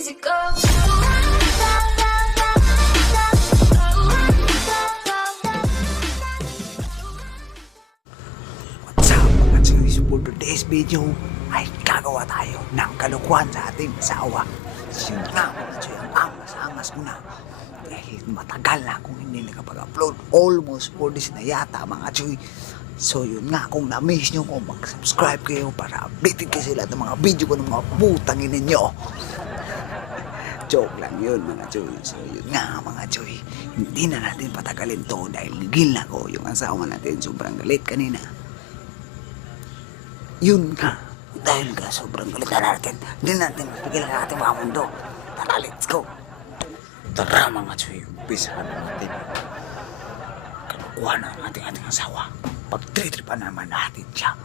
Easy go. What's up mga choice? For today's video ay gagawa tayo ng kalukuhan sa ating asawa. Yun nga mga choy, ang angas-angas ko na. Dahil matagal na akong hindi nakapag-upload. Almost 4 days na yata mga choy. So yun nga, kung na-miss nyo ko, mag-subscribe kayo para updated kayo sila ng mga video ko ng mga putangin ninyo. Joke lang yun mga choy. So yun nga mga choy, hindi na natin patagalin to dahil gigil na ko yung asawa natin. Sobrang galit kanina. Yun nga, dahil ka sobrang galit na natin, hindi natin mapigilan natin mga mundo. Tara, let's go. Tara mga choy, umpisahan na natin. Kalukuhan ng ating asawa. Pagtritripan naman natin siya.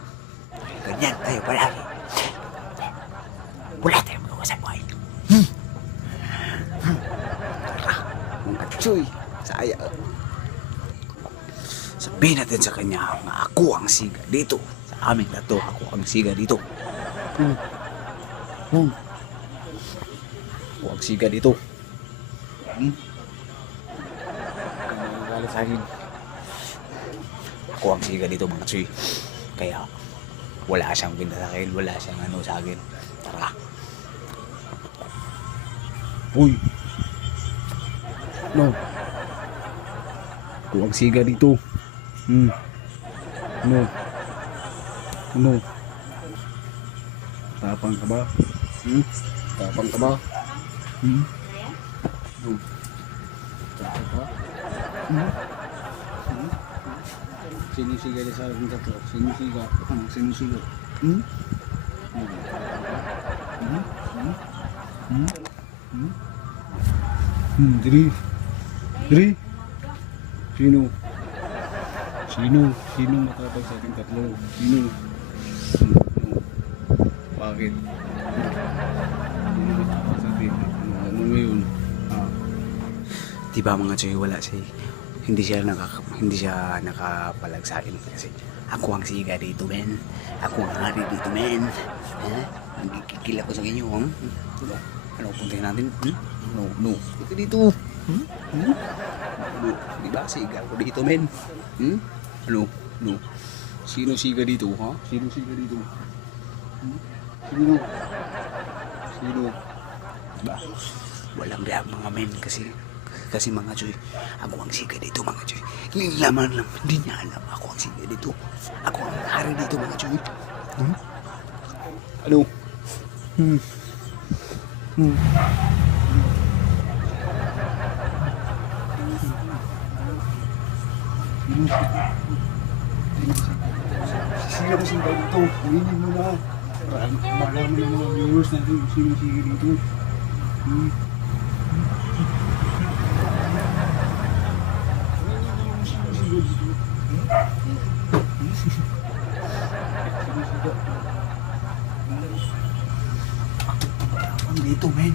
Ganyan tayo palagi. Wala tayong magawa sa buhay. Tara, mga choy, saya. Sabihin natin sa kanya na ako ang siga dito. Sa aming lato, ako ang siga dito. Ako ang siga dito. Kung magalit sa akin, ako ang siga dito mga choy. Kaya wala siyang pinasakil, wala siyang ano sa akin. Tara. Uy. No. Ako ang siga dito. No. No. Tapang ka ba? Tapang ka ba? No. Tapang ka? Sinisiga niya sa akin tatlo. Sinisiga. Sinisiga. Diri. Sino? Sino matapag sa ating tatlo? Sino? Bakit? Sino matapag sa atin? Ano ngayon? Diba mga choy, wala siya. Hindi siya nakapalag sa akin kasi ako ang siga dito, men. Ako ang hari dito, men. Nagkikil ako sa inyo, diba? Ano, puntahin natin? No. Ito dito. Diba, siga ako dito, men. No. Sino siga dito, ha? Sino siga dito? Sino? Diba? Walang react mga men kasi mga choy, ako ang siga dito mga choy. Nilaman lang, hindi niya alam ako ang siga dito. Ako ang hari dito mga choy. Ano? Sino ko siga dito? Huwinin mo na. Malaman ng mga viewers natin sino siga dito. Ang dito, men.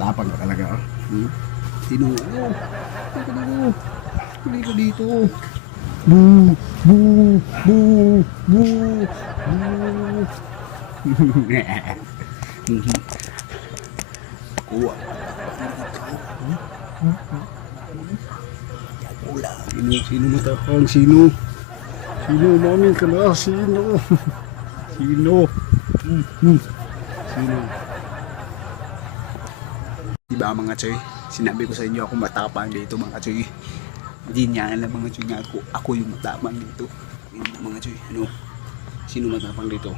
Tapang ka talaga, Sino? Hindi ka dito. Boo! Kuha. Sino matapang? Sino? Namin ka na? Sino? Diba mga choy? Sinabi ko sa inyo ako matapang dito mga choy. Hindi niya alam mga choy nga ako yung matapang dito. Mga choy, ano? Sino matapang dito?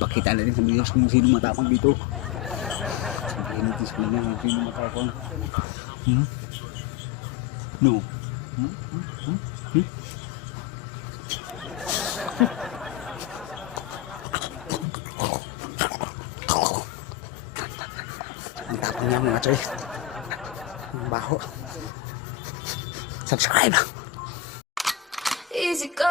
Pakita na rin sa videos kung sino matapang dito. Sabihin natin sa kanya kung sino matapang. No. Ang tapang niya mga choy. Ang baho. Subscribe. Easy go.